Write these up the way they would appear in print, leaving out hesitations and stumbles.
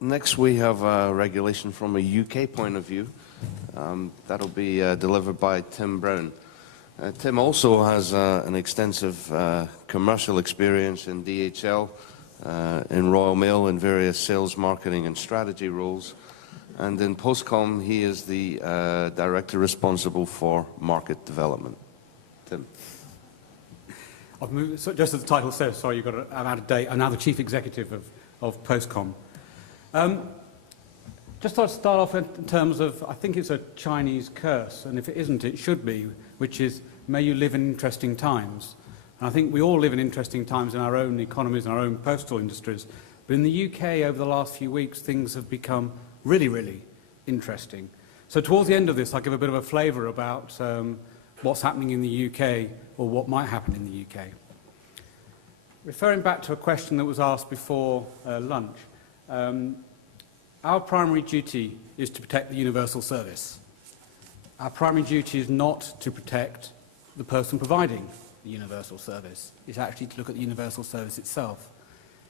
Next, we have regulation from a UK point of view. That'll be delivered by Tim Brown. Tim also has an extensive commercial experience in DHL, in Royal Mail, in various sales, marketing and strategy roles. And in Postcomm, he is the director responsible for market development. Tim. I've moved, so just as the title says, sorry, you've got to, I'm out of date. I'm now the chief executive of Postcomm. Just to start off in terms of, I think it's a Chinese curse, and if it isn't, it should be, which is, may you live in interesting times. And I think we all live in interesting times in our own economies and our own postal industries. But in the UK, over the last few weeks, things have become really, really interesting. So towards the end of this, I'll give a bit of a flavour about what's happening in the UK or what might happen in the UK. Referring back to a question that was asked before lunch, our primary duty is to protect the universal service. Our primary duty is not to protect the person providing the universal service. It's actually to look at the universal service itself.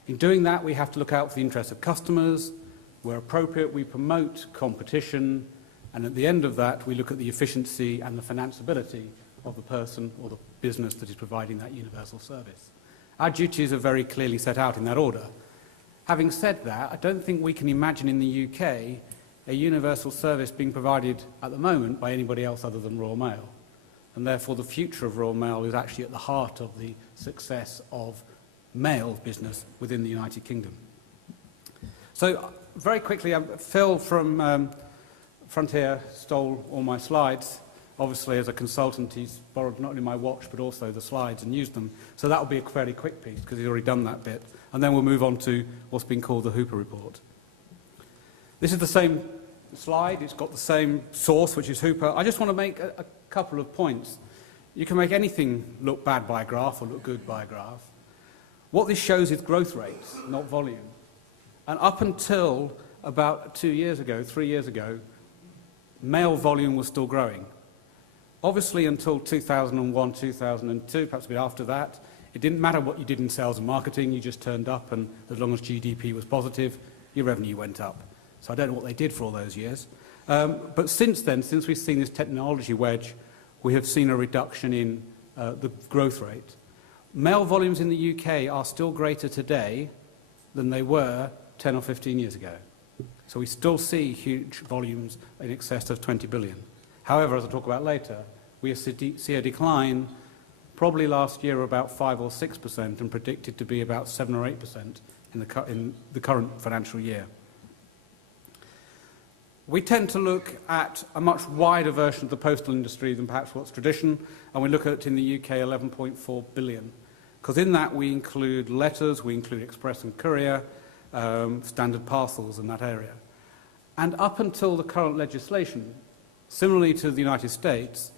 In doing that, we have to look out for the interests of customers. Where appropriate, we promote competition, and at the end of that, we look at the efficiency and the financeability of the person or the business that is providing that universal service. Our duties are very clearly set out in that order. Having said that, I don't think we can imagine in the UK a universal service being provided at the moment by anybody else other than Royal Mail. And therefore, the future of Royal Mail is actually at the heart of the success of mail business within the United Kingdom. So, very quickly, Phil from Frontier stole all my slides. Obviously, as a consultant, he's borrowed not only my watch, but also the slides and used them. So that will be a fairly quick piece, because he's already done that bit. And then we'll move on to what's been called the Hooper Report. This is the same slide. It's got the same source, which is Hooper. I just want to make a couple of points. You can make anything look bad by a graph or look good by a graph. What this shows is growth rates, not volume. And up until about 2 years ago, 3 years ago, mail volume was still growing. Obviously, until 2001, 2002, perhaps a bit after that, it didn't matter what you did in sales and marketing, you just turned up, and as long as GDP was positive, your revenue went up. So I don't know what they did for all those years. But since then, since we've seen this technology wedge, we have seen a reduction in the growth rate. Mail volumes in the UK are still greater today than they were 10 or 15 years ago. So we still see huge volumes in excess of 20 billion. However, as I'll talk about later, we see a decline probably last year about 5 or 6% and predicted to be about 7 or 8% in the current financial year. We tend to look at a much wider version of the postal industry than perhaps what's tradition, and we look at, in the UK, 11.4 billion. Because in that we include letters, we include express and courier, standard parcels in that area. And up until the current legislation, similarly to the United States,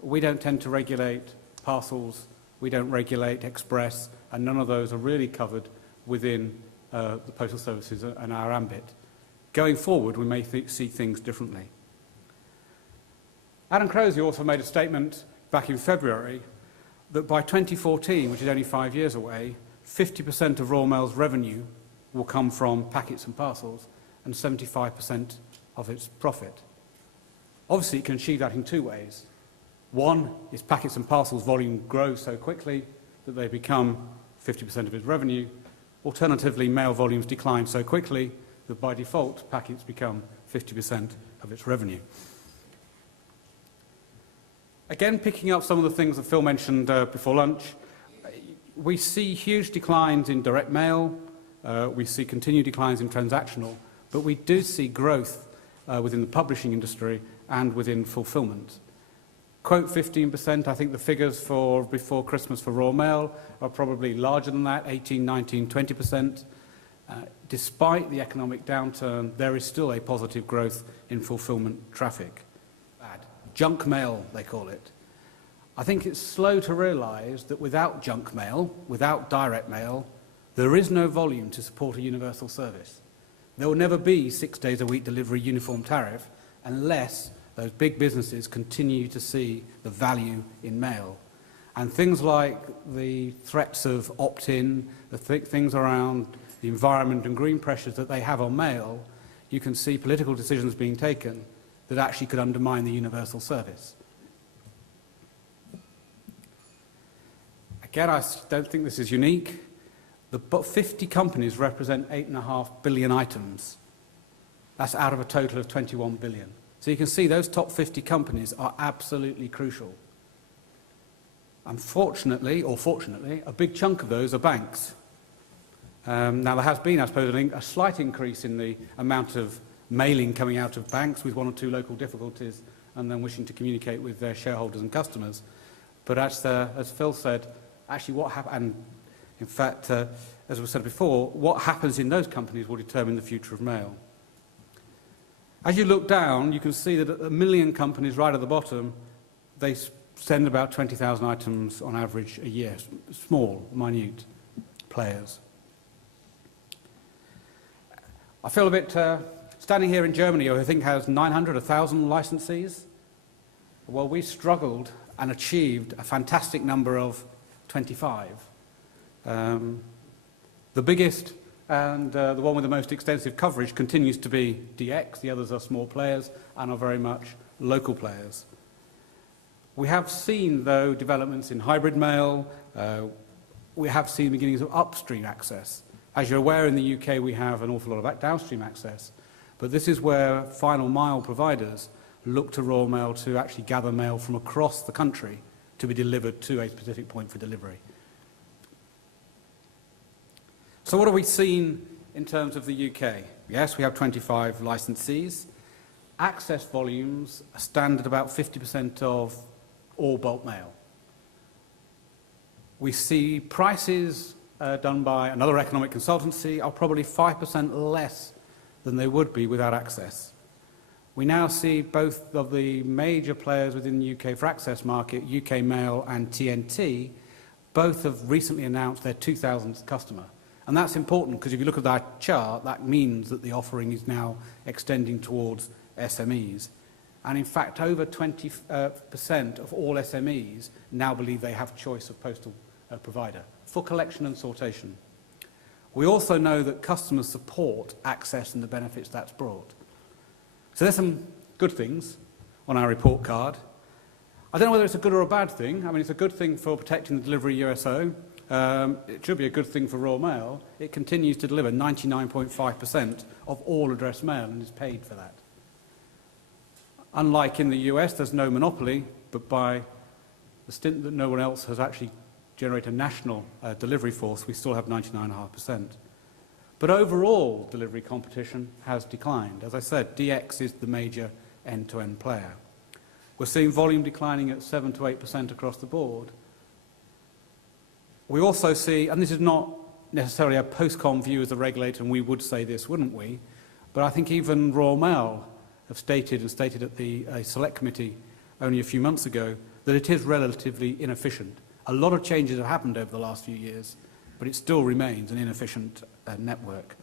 we don't tend to regulate parcels, we don't regulate express, and none of those are really covered within the postal services and our ambit. Going forward, we may see things differently. Adam Crozier also made a statement back in February that by 2014, which is only 5 years away, 50% of Royal Mail's revenue will come from packets and parcels, and 75% of its profit. Obviously, it can achieve that in two ways. One is packets and parcels volume grows so quickly that they become 50% of its revenue. Alternatively, mail volumes decline so quickly that by default, packets become 50% of its revenue. Again, picking up some of the things that Phil mentioned before lunch, we see huge declines in direct mail, we see continued declines in transactional, but we do see growth within the publishing industry and within fulfillment. Quote 15%, I think the figures for before Christmas for Royal Mail are probably larger than that, 18, 19, 20%. Despite the economic downturn, there is still a positive growth in fulfillment traffic. Bad. Junk mail, they call it. I think it's slow to realise that without junk mail, without direct mail, there is no volume to support a universal service. There will never be 6 days a week delivery uniform tariff unless those big businesses continue to see the value in mail. And things like the threats of opt-in, the things around the environment and green pressures that they have on mail, you can see political decisions being taken that actually could undermine the universal service. Again, I don't think this is unique. But 50 companies represent 8.5 billion items. That's out of a total of 21 billion. So you can see those top 50 companies are absolutely crucial. Unfortunately, or fortunately, a big chunk of those are banks. Now, there has been, I suppose, a slight increase in the amount of mailing coming out of banks with one or two local difficulties and then wishing to communicate with their shareholders and customers. But as Phil said, actually what happened, and in fact, as we said before, what happens in those companies will determine the future of mail. As you look down, you can see that at 1 million companies right at the bottom, they send about 20,000 items on average a year, small, minute players. I feel a bit, standing here in Germany, who I think has 900, 1,000 licensees. Well, we struggled and achieved a fantastic number of 25. The biggest and the one with the most extensive coverage continues to be DX. The others are small players and are very much local players. We have seen, though, developments in hybrid mail. We have seen beginnings of upstream access. As you're aware, in the UK, we have an awful lot of downstream access. But this is where final mile providers look to Royal Mail to actually gather mail from across the country to be delivered to a specific point for delivery. So what have we seen in terms of the UK? Yes, we have 25 licensees. Access volumes stand at about 50% of all bulk mail. We see prices done by another economic consultancy are probably 5% less than they would be without access. We now see both of the major players within the UK for access market, UK Mail and TNT, both have recently announced their 2,000th customer. And that's important because if you look at that chart, that means that the offering is now extending towards SMEs. And in fact, over 20% of all SMEs now believe they have choice of postal provider for collection and sortation. We also know that customers support access and the benefits that's brought. So there's some good things on our report card. I don't know whether it's a good or a bad thing. I mean, it's a good thing for protecting the delivery USO. It should be a good thing for Royal Mail. It continues to deliver 99.5% of all addressed mail and is paid for that. Unlike in the US, there's no monopoly, but by the stint that no one else has actually generated a national delivery force, we still have 99.5%. But overall, delivery competition has declined. As I said, DX is the major end-to-end player. We're seeing volume declining at 7 to 8% across the board. We also see, and this is not necessarily a Postcomm view as a regulator, and we would say this, wouldn't we? But I think even Royal Mail have stated at the select committee only a few months ago that it is relatively inefficient. A lot of changes have happened over the last few years, but it still remains an inefficient network.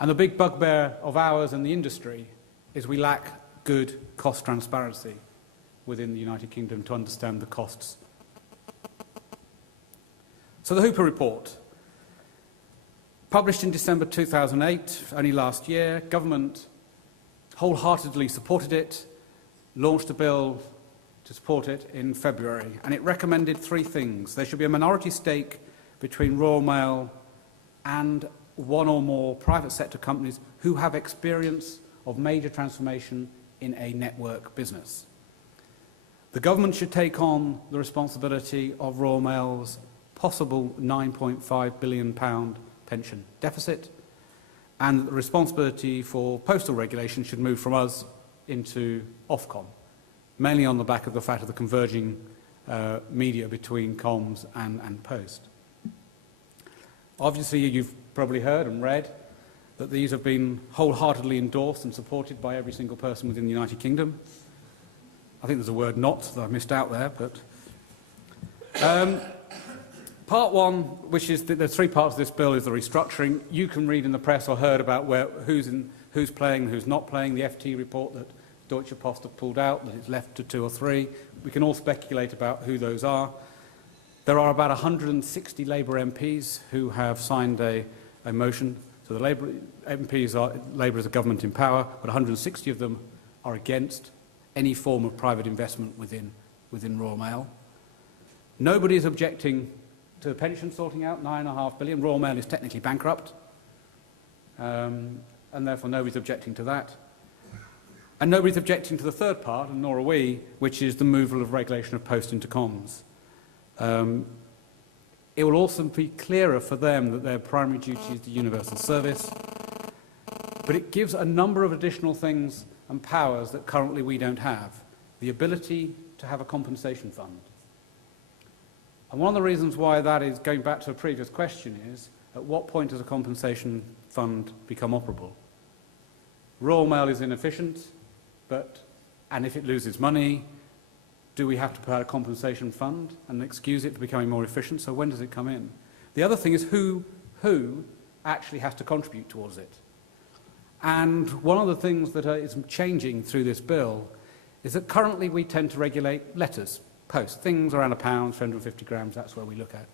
And the big bugbear of ours and the industry is we lack good cost transparency within the United Kingdom to understand the costs. So the Hooper report, published in December 2008, only last year, government wholeheartedly supported it, launched a bill to support it in February, and it recommended 3 things. There should be a minority stake between Royal Mail and one or more private sector companies who have experience of major transformation in a network business. The government should take on the responsibility of Royal Mail's possible £9.5 billion pension deficit, and the responsibility for postal regulation should move from us into Ofcom, mainly on the back of the fact of the converging media between comms and post. Obviously, you've probably heard and read that these have been wholeheartedly endorsed and supported by every single person within the United Kingdom. I think there's a word "not" that I missed out there, but part 1, which is the 3 parts of this bill, is the restructuring. You can read in the press or heard about who's playing and who's not playing. The FT report that Deutsche Post have pulled out, that it's left to 2 or 3. We can all speculate about who those are. There are about 160 Labour MPs who have signed a a motion. So the Labour MPs are, Labour is a government in power, but 160 of them are against any form of private investment within Royal Mail. Nobody is objecting to the pension sorting out, £9.5 billion. Royal Mail is technically bankrupt, and therefore nobody's objecting to that. And nobody's objecting to the third part, and nor are we, which is the removal of regulation of post into comms. It will also be clearer for them that their primary duty is the universal service, but it gives a number of additional things and powers that currently we don't have. The ability to have a compensation fund. And one of the reasons why that is, going back to a previous question, is at what point does a compensation fund become operable? Royal Mail is inefficient, and if it loses money, do we have to put out a compensation fund and excuse it for becoming more efficient? So when does it come in? The other thing is who actually has to contribute towards it. And one of the things that is changing through this bill is that currently we tend to regulate letters, post, things around £1, 350 grams, that's where we look at.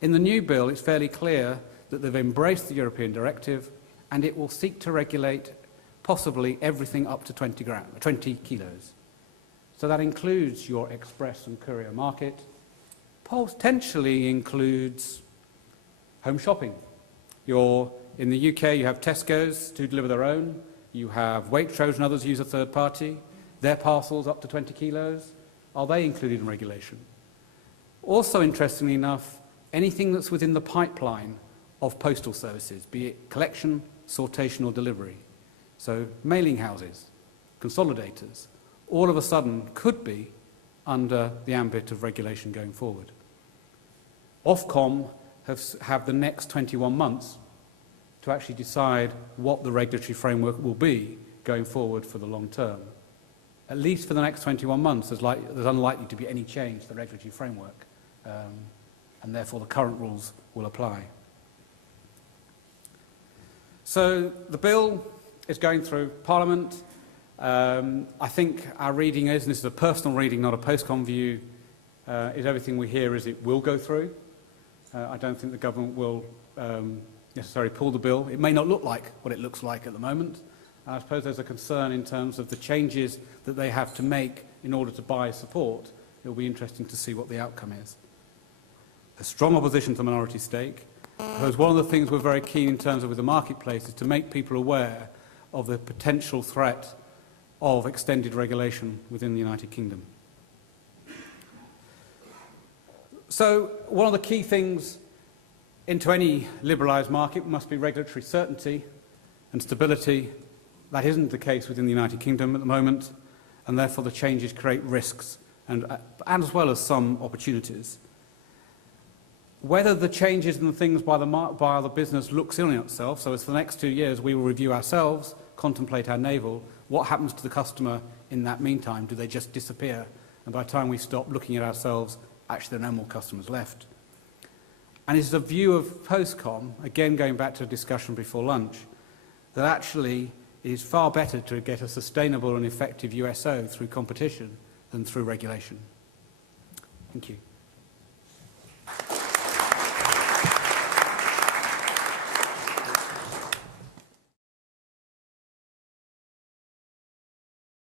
In the new bill, it's fairly clear that they've embraced the European directive and it will seek to regulate possibly everything up to 20 kilos. So that includes your express and courier market, potentially includes home shopping. In the UK, you have Tesco's to deliver their own. You have Waitrose and others use a third party. Their parcels up to 20 kilos. Are they included in regulation? Also, interestingly enough, anything that's within the pipeline of postal services, be it collection, sortation or delivery. So mailing houses, consolidators, all of a sudden could be under the ambit of regulation going forward. Ofcom have the next 21 months to actually decide what the regulatory framework will be going forward for the long term. At least for the next 21 months, there's unlikely to be any change to the regulatory framework, and therefore the current rules will apply. So the bill is going through Parliament. I think our reading is, and this is a personal reading, not a Postcomm view, is everything we hear is it will go through. I don't think the government will necessarily pull the bill. It may not look like what it looks like at the moment. And I suppose there's a concern in terms of the changes that they have to make in order to buy support. It will be interesting to see what the outcome is. A strong opposition to minority stake. Because one of the things we're very keen in terms of with the marketplace is to make people aware of the potential threat of extended regulation within the United Kingdom. So one of the key things into any liberalised market must be regulatory certainty and stability. That isn't the case within the United Kingdom at the moment, and therefore the changes create risks and as well as some opportunities. Whether the changes and the things by the business looks in on itself, so as for the next 2 years we will review ourselves, contemplate our navel, what happens to the customer in that meantime? Do they just disappear? And by the time we stop looking at ourselves, actually there are no more customers left. And it's a view of Postcomm, again going back to a discussion before lunch, that actually it is far better to get a sustainable and effective USO through competition than through regulation. Thank you.